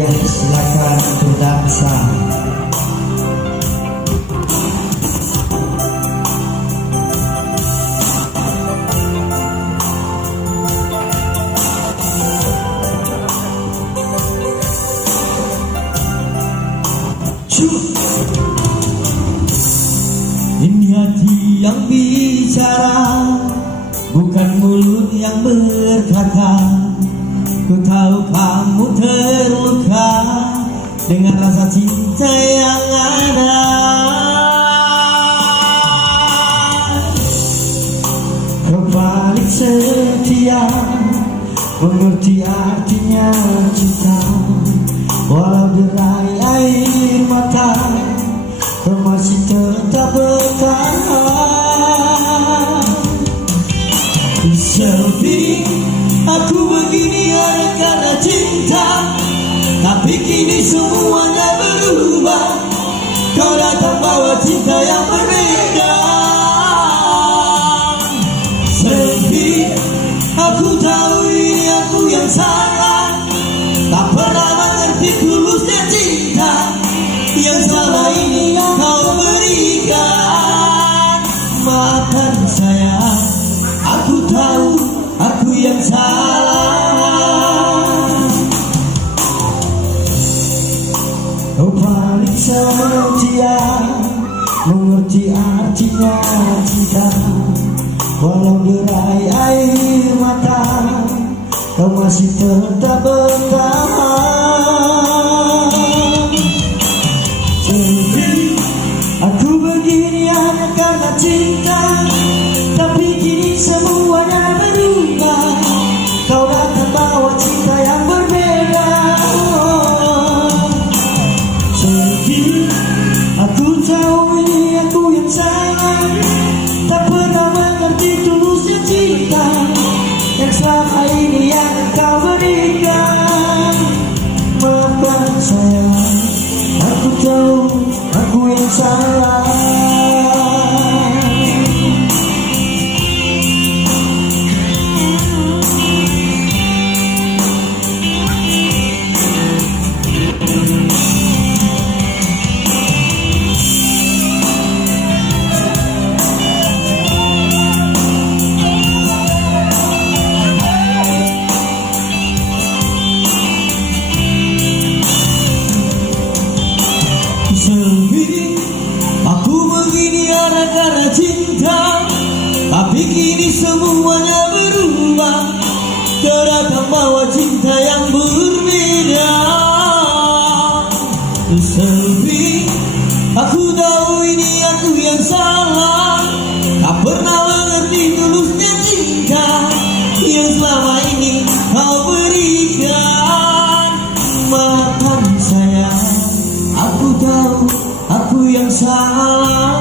Ya, silakan berdansa. Ini hati yang bicara, bukan mulut yang berkata. Ku tahu kamu terluka dengan rasa cinta yang ada. Kau balik setia, mengerti artinya cinta. Walau derai air mata, kau masih tetap bertahan. Selfie, aku begini hanya karena cinta, tapi kini semuanya berubah. Kau datang bawa cinta yang berbeda. Selfie, aku tahu ini aku yang salah, tak pernah mengerti tulusnya cinta yang selama ini kau berikan. Maafkan saya, aku tahu aku yang salah. Kau paling setia, mengerti artinya cinta. Walau derai air mata, kau masih tetap bertahan. Jadi aku begini hanya karena cinta, tapi kini semuanya berubah. Kau datang bawa cinta yang berbeda. Jadi aku tahu ini aku yang salah, tak pernah mengerti tulusnya cinta yang selama ini yang kau berikan. Maafkan saya, aku tahu aku yang salah. Selfie, aku begini hanya karena cinta, tapi kini semuanya berubah. Kau datang bawa cinta yang berbeda. Selfie, aku tahu ini aku yang salah, tak pernah mengerti tulusnya cinta yang selama ini kau berikan. Maafkan saya, aku tahu aku yang salah.